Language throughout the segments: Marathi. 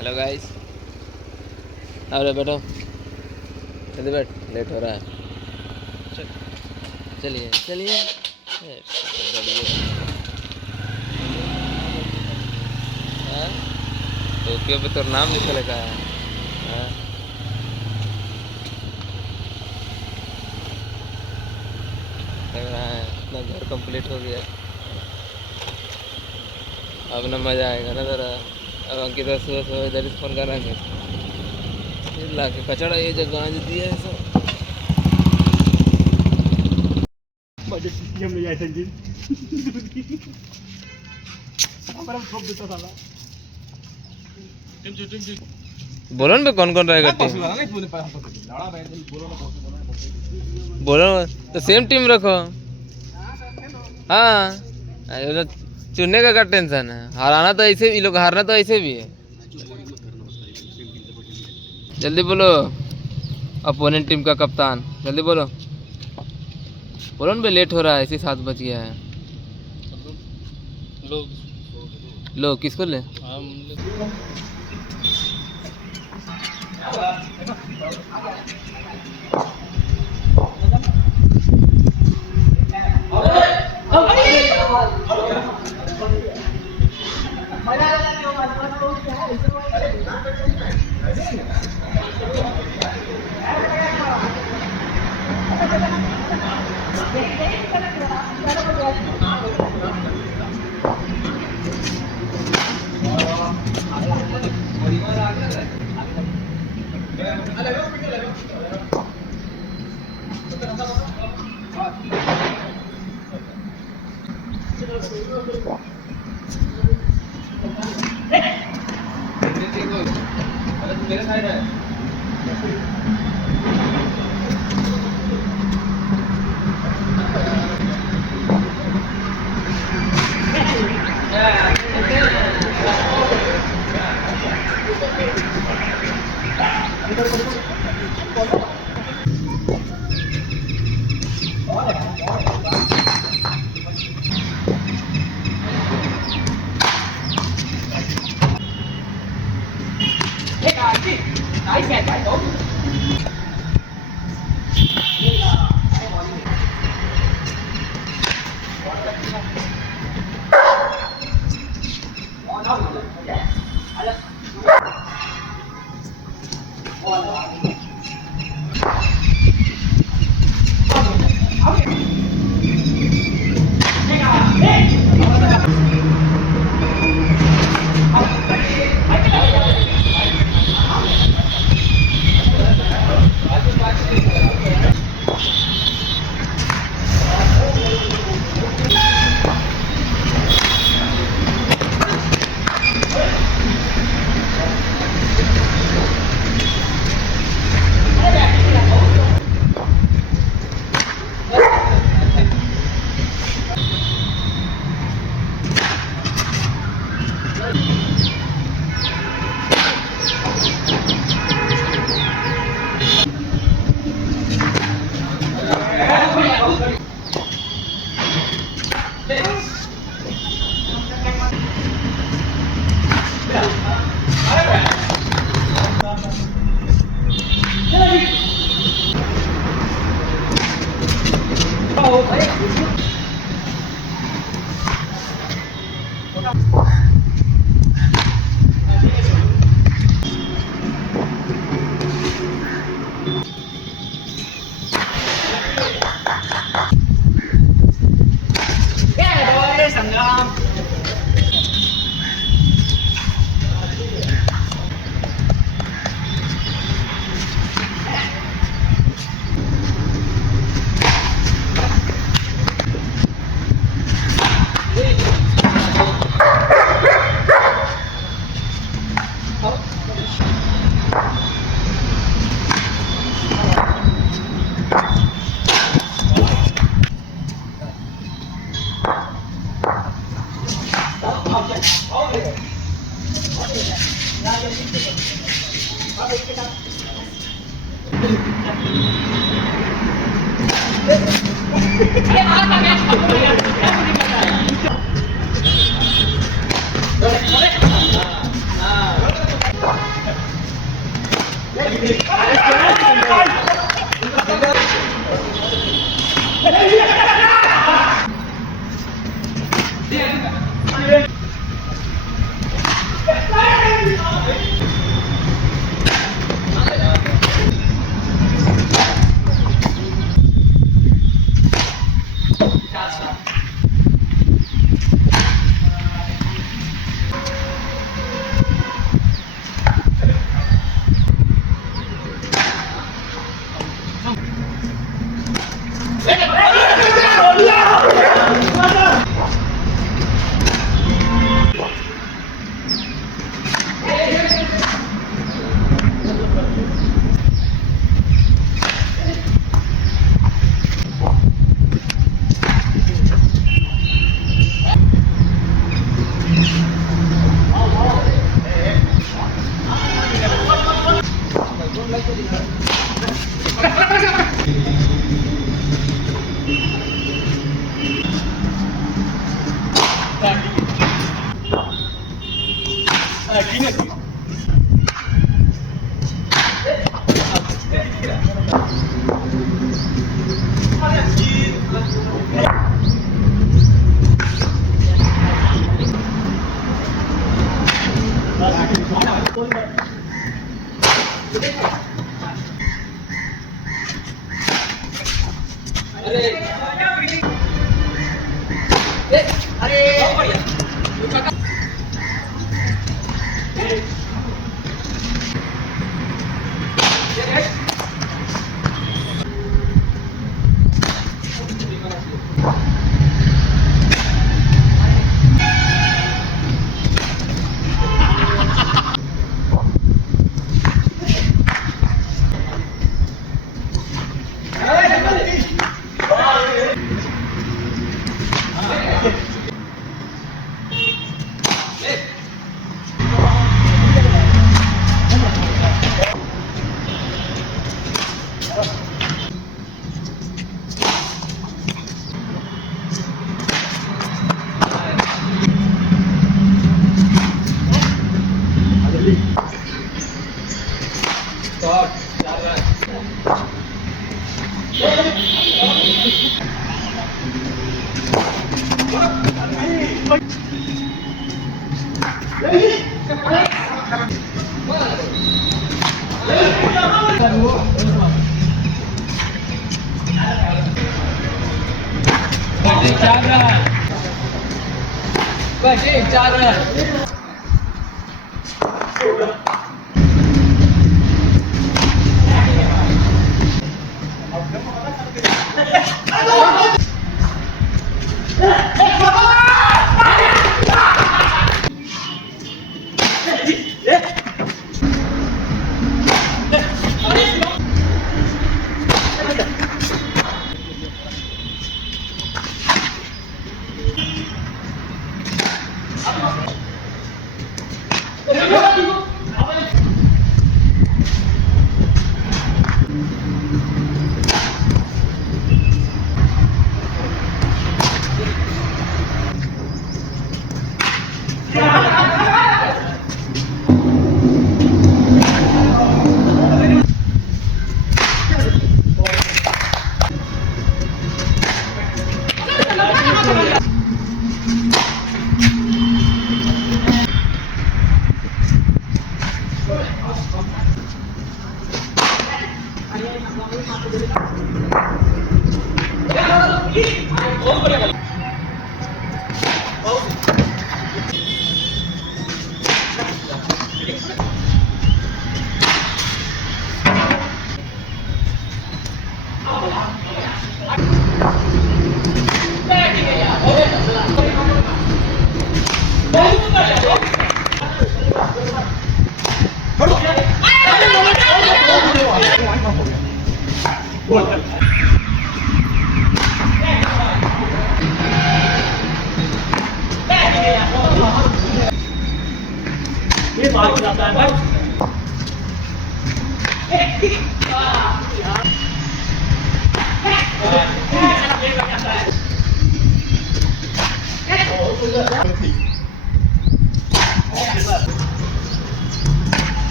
Hello guys. अरे बैठो, जल्दी बैठ, लेट हो रहा है। चलिए चलिए। हाँ? टोक्यो पे तो नाम निकलेगा। हाँ? लग रहा है अपना घर कंप्लीट हो गया। अब ना मज़ा आएगा ना ज़रा। अब अंकिता सुबह सुबह इधर ही फ़ोन कर रहा है, फिर ला के कचड़ा ये जो गांज दिया है सब। बजट सिस्टम में ऐसे दिन हमारा खूब देता साला बोलो ना कौन कौन रहेगा टीम। बोलो तो सेम टीम रखो। हाँ, अरे तो चुनने का क्या टेंशन है। हराना तो ऐसे भी, लोग हारना तो ऐसे भी है। जल्दी बोलो, अपोनेंट टीम का कप्तान जल्दी बोलो। बोलो ना भाई, लेट हो रहा है, ऐसे 7 बज गया है। लो किसको ले। मेरे साइड है।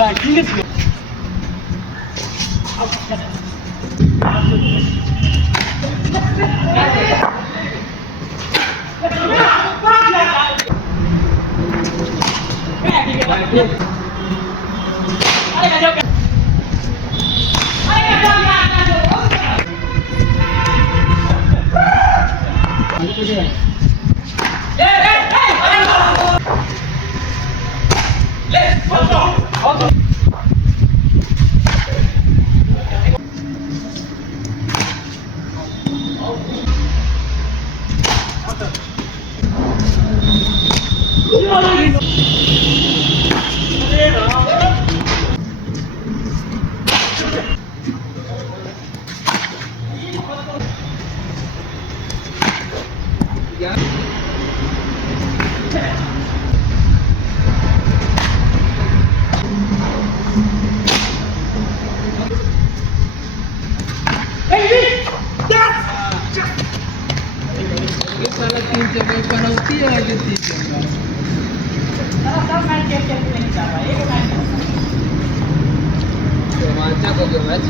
Vai, ठीक है Salah 3 jam penalti aja 3 jam. Romantic हो गया मैच